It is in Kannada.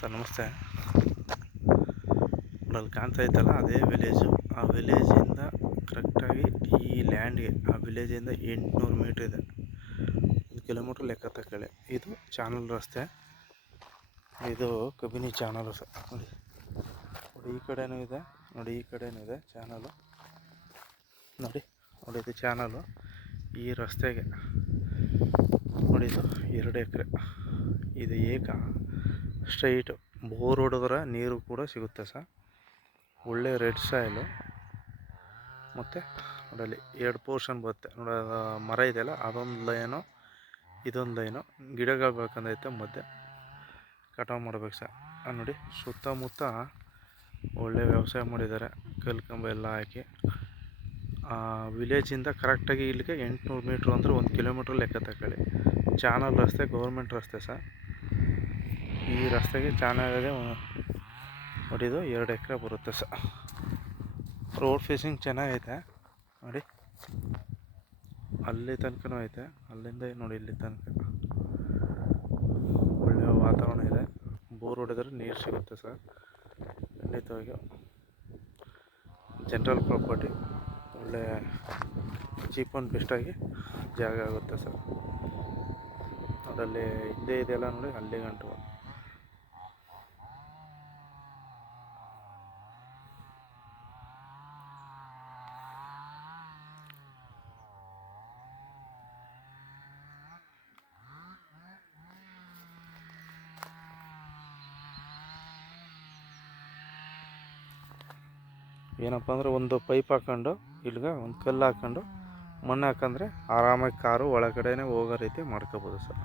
ಸರ್ ನಮಸ್ತೆ. ಅಲ್ಲಿ ಕಾಣ್ತಾ ಇತ್ತಲ್ಲ ಅದೇ ವಿಲೇಜು. ಆ ವಿಲೇಜಿಂದ ಕರೆಕ್ಟಾಗಿ ಈ ಲ್ಯಾಂಡ್ಗೆ ಆ ವಿಲೇಜಿಂದ 800 ಮೀಟ್ರ್ ಇದೆ. 1 ಕಿಲೋಮೀಟ್ರ್ ಲೆಕ್ಕ ತಗೊಳ್ಳಿ. ಇದು ಚಾನಲ್ ರಸ್ತೆ, ಇದು ಕಬಿನಿ ಚಾನಲ್ ಸರ್. ನೋಡಿ ಈ ಕಡೆನೂ ಇದೆ, ನೋಡಿ ಈ ಕಡೆನೂ ಇದೆ ಚಾನಲು. ನೋಡಿ ಇದು ಚಾನಲು. ಈ ರಸ್ತೆಗೆ ನೋಡಿ ಇದು 2 ಎಕರೆ. ಇದು ಸ್ಟ್ರೈಟು ಬೋರ್ ಹೊಡೆದ್ರೆ ನೀರು ಕೂಡ ಸಿಗುತ್ತೆ ಸರ್. ಒಳ್ಳೆ ರೆಡ್ ಸಾಯಿಲು. ಮತ್ತು ನೋಡಲ್ಲಿ 2 ಪೋರ್ಷನ್ ಬರುತ್ತೆ ನೋಡಿ. ಮರ ಇದೆಯಲ್ಲ ಅದೊಂದು ಲೈನು, ಇದೊಂದು ಲೈನು. ಗಿಡಗಳು ಬೇಕಂದೈತೆ ಮಧ್ಯೆ ಕಟಾವು ಮಾಡ್ಬೇಕು ಸರ್. ನೋಡಿ ಸುತ್ತಮುತ್ತ ಒಳ್ಳೆ ವ್ಯವಸಾಯ ಮಾಡಿದ್ದಾರೆ, ಕಲ್ಲು ಕಂಬ ಎಲ್ಲ ಹಾಕಿ. ವಿಲೇಜಿಂದ ಕರೆಕ್ಟಾಗಿ ಇಲ್ಲಿಗೆ 800 ಮೀಟ್ರ್ ಅಂದರೆ 1 ಕಿಲೋಮೀಟ್ರ್ ಲೆಕ್ಕ ತಗೊಳ್ಳಿ. ಚಾನಲ್ ರಸ್ತೆ, ಗೌರ್ಮೆಂಟ್ ರಸ್ತೆ ಸರ್. ಈ ರಸ್ತೆಗೆ ಚಾನಲ್ಗೆ ನೋಡಿದು 2 ಎಕರೆ ಬರುತ್ತೆ ಸರ್. ರೋಡ್ ಫೇಸಿಂಗ್ ಚೆನ್ನಾಗೈತೆ ನೋಡಿ. ಅಲ್ಲಿ ತನಕನೂ ಐತೆ, ಅಲ್ಲಿಂದ ನೋಡಿ ಇಲ್ಲಿ ತನಕ ಒಳ್ಳೆಯ ವಾತಾವರಣ ಇದೆ. ಬೋರ್ ಹೊಡೆದ್ರೆ ನೀರು ಸಿಗುತ್ತೆ ಸರ್. ಖಂಡಿತವಾಗಿ ಜನರಲ್ ಪ್ರಾಪರ್ಟಿ, ಒಳ್ಳೆ ಚೀಪ್ ಆ್ಯಂಡ್ ಬೆಸ್ಟಾಗಿ ಜಾಗ ಆಗುತ್ತೆ ಸರ್. ನೋಡಲ್ಲಿ ಹಿಂದೆ ಇದೆಯಲ್ಲ ನೋಡಿ, ಅಲ್ಲಿ ಗಂಟು ಏನಪ್ಪ ಅಂದರೆ ಒಂದು ಪೈಪ್ ಹಾಕ್ಕೊಂಡು ಇಲ್ಲಿಗೆ ಒಂದು ಕಲ್ಲು ಹಾಕ್ಕೊಂಡು ಮಣ್ಣು ಹಾಕಂದ್ರೆ ಆರಾಮಾಗಿ ಕಾರು ಒಳಗಡೆನೇ ಹೋಗೋ ರೀತಿ ಮಾಡ್ಕೋಬೋದು ಸರ್.